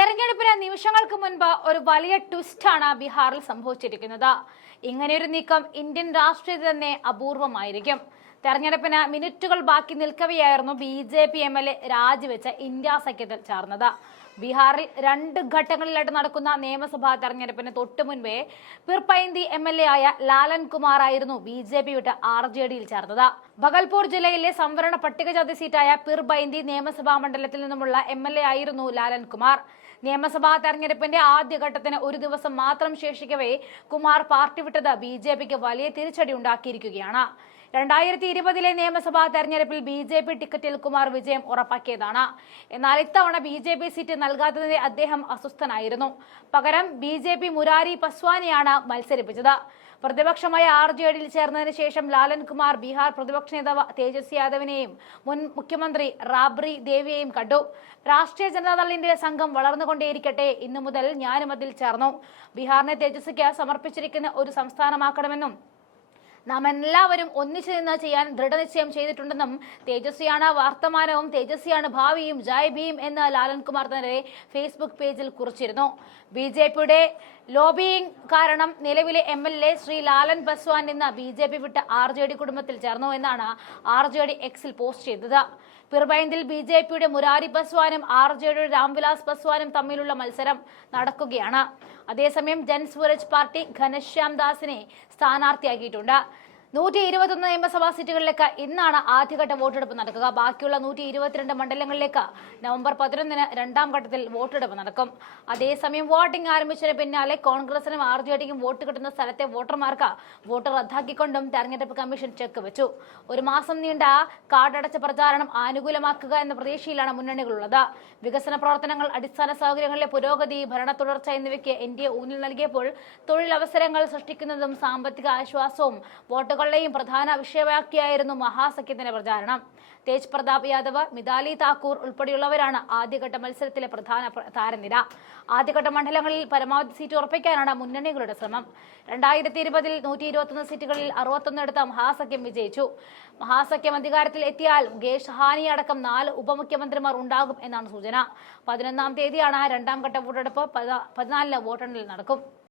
തെരഞ്ഞെടുപ്പിന് നിമിഷങ്ങൾക്ക് മുൻപ് ഒരു വലിയ ട്വിസ്റ്റാണ് ബീഹാറിൽ സംഭവിച്ചിരിക്കുന്നത്. ഇങ്ങനെയൊരു നീക്കം ഇന്ത്യൻ രാഷ്ട്രീയത്തിൽ തന്നെ അപൂർവമായിരിക്കും. തെരഞ്ഞെടുപ്പിന് മിനിറ്റുകൾ ബാക്കി നിൽക്കവെയായിരുന്നു BJP MLA രാജിവെച്ച ഇന്ത്യ സഖ്യത്തിൽ ചേർന്നത്. ബീഹാറിൽ 2 ഘട്ടങ്ങളിലായിട്ട് നടക്കുന്ന നിയമസഭാ തെരഞ്ഞെടുപ്പിന് തൊട്ടു മുൻപേ പിർപൈന്തി MLA ആയ ലാലൻ കുമാർ ആയിരുന്നു BJP വിട്ട് RJDയിൽ ചേർന്നത്. ഭഗൽപൂർ ജില്ലയിലെ സംവരണ പട്ടികജാതി സീറ്റായ പിർപൈന്തി നിയമസഭാ മണ്ഡലത്തിൽ നിന്നുമുള്ള MLA ആയിരുന്നു ലാലൻ കുമാർ. നിയമസഭാ തെരഞ്ഞെടുപ്പിന്റെ ആദ്യഘട്ടത്തിന് ഒരു ദിവസം മാത്രം ശേഷിക്കവേ കുമാർ പാർട്ടി വിട്ടത് BJPക്ക് വലിയ തിരിച്ചടി ഉണ്ടാക്കിയിരിക്കുകയാണ്. 2020 നിയമസഭാ തെരഞ്ഞെടുപ്പിൽ BJP ടിക്കറ്റിൽ കുമാർ വിജയം ഉറപ്പാക്കിയതാണ്. എന്നാൽ ഇത്തവണ BJP സീറ്റ് നൽകാത്തതിനെ അദ്ദേഹം അസ്വസ്ഥനായിരുന്നു. പകരം BJP മുരാരി പസ്വാനെയാണ് മത്സരിപ്പിച്ചത്. പ്രതിപക്ഷമായ RJDയിൽ ചേർന്നതിന് ശേഷം ലാലൻ കുമാർ ബീഹാർ പ്രതിപക്ഷ നേതാവ് തേജസ്വി യാദവിനെയും മുൻ മുഖ്യമന്ത്രി റാബ്രി ദേവിയെയും കണ്ടു. രാഷ്ട്രീയ ജനതാദളിന്റെ സംഘം വളർന്നുകൊണ്ടേയിരിക്കട്ടെ, ഇന്നു മുതൽ ഞാനും അതിൽ ചേർന്നു. ബീഹാറിനെ തേജസ്വിക്ക് സമർപ്പിച്ചിരിക്കുന്ന ഒരു സംസ്ഥാനമാക്കണമെന്നും നാം എല്ലാവരും ഒന്നിച്ചു നിന്ന് ചെയ്യാൻ ദൃഢനിശ്ചയം ചെയ്തിട്ടുണ്ടെന്നും തേജസ്വിയാണ് വർത്തമാനവും തേജസ്വിയാണ് ഭാവിയും ജയ് ഭീം എന്ന് ലാലൻ കുമാർ തന്റെ ഫേസ്ബുക്ക് പേജിൽ കുറിച്ചിരുന്നു. BJPയുടെ ലോബിയിങ് കാരണം നിലവിലെ MLA ശ്രീ ലാലൻ പസ്വാൻ ഇന്ന് BJP വിട്ട് RJD കുടുംബത്തിൽ ചേർന്നു എന്നാണ് RJD Xൽ പോസ്റ്റ് ചെയ്തത്. പിർപൈന്തിൽ BJPയുടെ മുരാരി പസ്വാനും RJDയുടെ രാംവിലാസ് പസ്വാനും തമ്മിലുള്ള മത്സരം നടക്കുകയാണ്. അതേസമയം ജൻസ്വരജ് പാർട്ടി ഘനശ്യാം ദാസിനെ സ്ഥാനാർത്ഥിയാക്കിയിട്ടുണ്ട്. 121 നിയമസഭാ സീറ്റുകളിലേക്ക് ഇന്നാണ് ആദ്യഘട്ട വോട്ടെടുപ്പ് നടക്കുക. ബാക്കിയുള്ള 122 മണ്ഡലങ്ങളിലേക്ക് നവംബർ 11 രണ്ടാം ഘട്ടത്തിൽ വോട്ടെടുപ്പ് നടക്കും. അതേസമയം വോട്ടിംഗ് ആരംഭിച്ചതിന് പിന്നാലെ കോൺഗ്രസിനും RJDക്കും വോട്ട് കിട്ടുന്ന സ്ഥലത്തെ വോട്ടർമാർക്ക് വോട്ട് റദ്ദാക്കിക്കൊണ്ടും തെരഞ്ഞെടുപ്പ് കമ്മീഷൻ ചെക്ക് വെച്ചു. ഒരു മാസം നീണ്ട കാർഡടച്ച പ്രചാരണം ആനുകൂലമാക്കുക എന്ന പ്രതീക്ഷയിലാണ് മുന്നണികളുള്ളത്. വികസന പ്രവർത്തനങ്ങൾ, അടിസ്ഥാന സൗകര്യങ്ങളിലെ പുരോഗതി, ഭരണ തുടർച്ച എന്നിവയ്ക്ക് NDA ഊന്നൽ നൽകിയപ്പോൾ തൊഴിലവസരങ്ങൾ സൃഷ്ടിക്കുന്നതും സാമ്പത്തിക ആശ്വാസവും വോട്ടുകളുടെയും പ്രധാന വിഷയവാക്യായിരുന്നു മഹാസഖ്യത്തിന്റെ പ്രചാരണം. തേജ് പ്രതാപ് യാദവ്, മിതാലി താക്കൂർ ഉൾപ്പെടെയുള്ളവരാണ് ആദ്യഘട്ട മത്സരത്തിലെ പ്രധാന താരനിര. ആദ്യഘട്ട മണ്ഡലങ്ങളിൽ പരമാവധി സീറ്റ് ഉറപ്പിക്കാനാണ് മുന്നണികളുടെ ശ്രമം. 2020 121 സീറ്റുകളിൽ 61 എടുത്ത മഹാസഖ്യം വിജയിച്ചു. മഹാസഖ്യം അധികാരത്തിൽ എത്തിയാൽ മുകേഷ് സഹാനി അടക്കം 4 ഉപമുഖ്യമന്ത്രിമാർ ഉണ്ടാകും എന്നാണ് സൂചന. 11-ാം തീയതിയാണ് രണ്ടാം ഘട്ട വോട്ടെടുപ്പ്. 14 വോട്ടെണ്ണൽ നടക്കും.